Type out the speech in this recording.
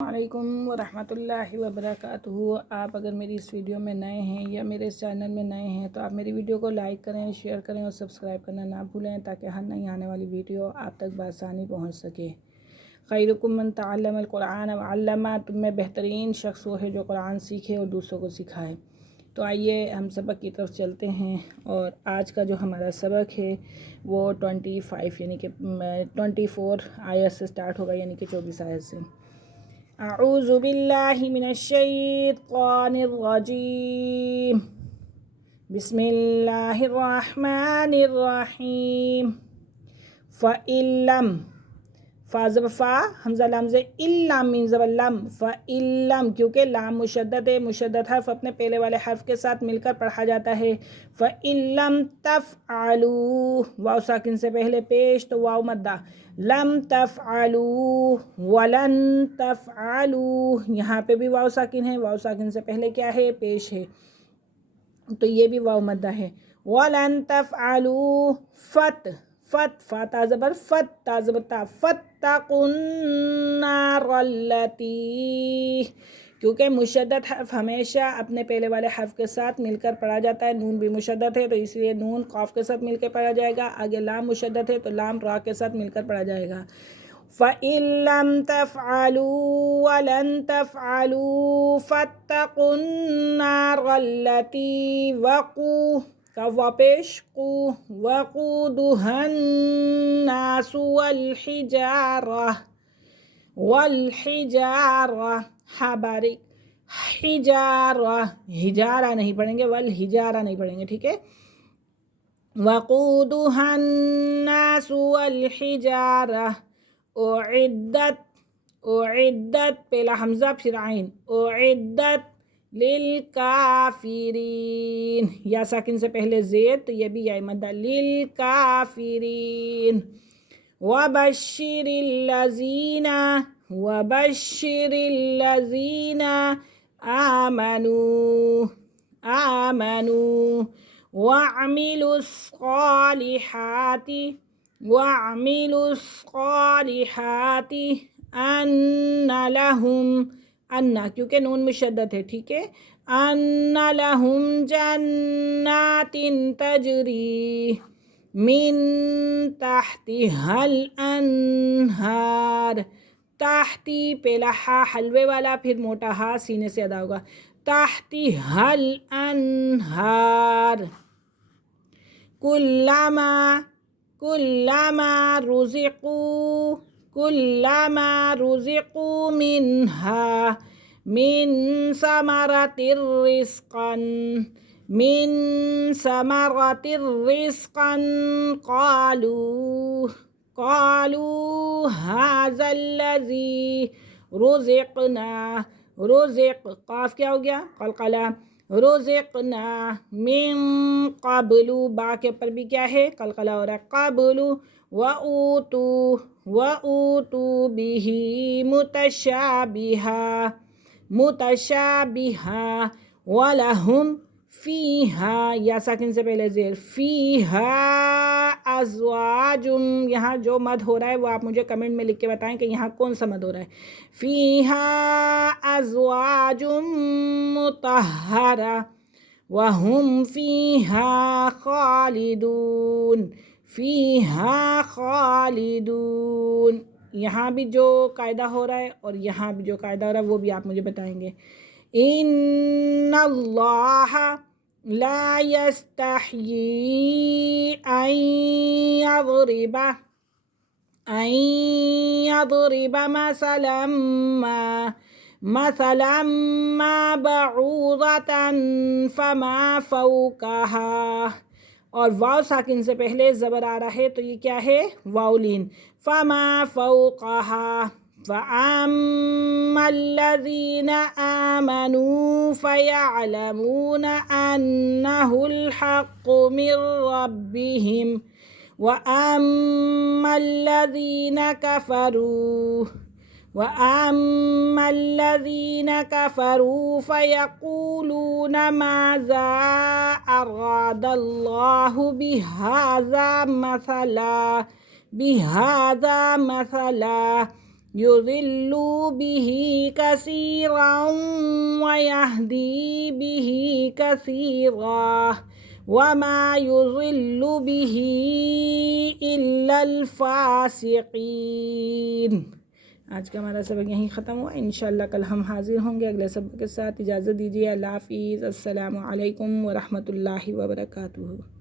علیکم ورحمۃ اللہ وبرکاتہ۔ آپ اگر میری اس ویڈیو میں نئے ہیں یا میرے اس چینل میں نئے ہیں تو آپ میری ویڈیو کو لائک کریں، شیئر کریں اور سبسکرائب کرنا نہ بھولیں تاکہ ہر نئی آنے والی ویڈیو آپ تک بآسانی پہنچ سکے۔ خیرکم من تعلم القرآن وعلمہ، تم میں بہترین شخص وہ ہے جو قرآن سیکھے اور دوسروں کو سکھائے۔ تو آئیے ہم سبق کی طرف چلتے ہیں، اور آج کا جو ہمارا سبق ہے وہ 25 یعنی کہ 24 آیت سے سٹارٹ ہوگا، یعنی کہ 24 آیت سے۔ اعوذ باللہ من الشیطان الرجیم، بسم اللہ الرحمن الرحیم۔ فَإِن لَم، فا زبر فا، حمزہ لام سے لام میم زبر لم، فَإِن لَم، کیونکہ لام مشدد ہے، مشدد حرف اپنے پہلے والے حرف کے ساتھ مل کر پڑھا جاتا ہے۔ فَإِن لَم تَفْعَلُوا، واو ساکن سے پہلے پیش تو واو مدہ، لم تفعلوا ولن تفعلوا، یہاں پہ بھی واو ساکن ہے، واو ساکن سے پہلے کیا ہے؟ پیش ہے، تو یہ بھی واو مدہ ہے۔ ولن تفعلوا فا تا زبر فت، تا زبر تا، فاتقوا النار التی، کیونکہ مشدد حرف ہمیشہ اپنے پہلے والے حرف کے ساتھ مل کر پڑھا جاتا ہے۔ نون بھی مشدد ہے تو اس لیے نون قاف کے ساتھ مل کے پڑھا جائے گا، آگے لام مشدد ہے تو لام را کے ساتھ مل کر پڑھا جائے گا۔ فَإِن لَم تَفْعَلُوا وَلَن تَفْعَلُوا فَاتَّقُوا النَّارَ الَّتِي وَقُودُهَا النَّاسُ والحجارہ، باریک، ہجارہ نہیں پڑھیں گے، والحجارہ نہیں پڑھیں گے، ٹھیک ہے۔ وَقُودُهَا النَّاسُ والحجارہ، اعدت پہلا حمزہ پھر عین، اعدت للکافرین، یا ساکن سے پہلے زید تو یہ بھی یا مدہ، للکافرین۔ وبشر الذین آمنوا وعملوا الصالحات ان لہم، کیونکہ نون مشدد ہے، ٹھیک ہے، ان لہم جنات تجری من تحتها الانہار، تحتی پہلا ہا حلوے والا پھر موٹا ہا سینے سے ادا ہوگا، تحتها الانہار، کلما رزقوا منها من ثمرة رزقا قالوا هذا الذي رزقنا، قاف کیا ہو گیا؟ قلقلہ، رزقنا من قبل، با کے اوپر بھی کیا ہے؟ قلقلہ ہو رہا ہے، قبل، وَأُوتُوا بِهِ متشابہا وَلَهُمْ فِيهَا، یا ساکن سے پہلے زیر، فِيهَا أَزْوَاجٌ، یہاں جو مد ہو رہا ہے وہ آپ مجھے کمنٹ میں لکھ کے بتائیں کہ یہاں کون سا مد ہو رہا ہے۔ فِيهَا أَزْوَاجٌ مُطَهَّرَةٌ وَهُمْ فِيهَا خالدون، یہاں بھی جو قاعدہ ہو رہا ہے اور یہاں بھی جو قاعدہ ہو رہا ہے وہ بھی آپ مجھے بتائیں گے۔ ان اللہ لا یستحیی ان یضرب مثلا ما بعوضة فما فوقها، اور واو ساکن سے پہلے زبر آ رہا ہے تو یہ کیا ہے؟ واولین، فما فوقها، فأما الذين آمنوا فيعلمون أنه الحق من ربهم وأما الذين كفروا فيقولون ماذا أراد الله بهذا مثلا، يضل به كثيرا ويهدي به كثيرا وما يضل به إلا الفاسقين۔ آج کا ہمارا سبق یہیں ختم ہوا، انشاءاللہ کل ہم حاضر ہوں گے اگلے سبق کے ساتھ۔ اجازت دیجیے، اللہ حافظ، السلام علیکم ورحمۃ اللہ وبرکاتہ۔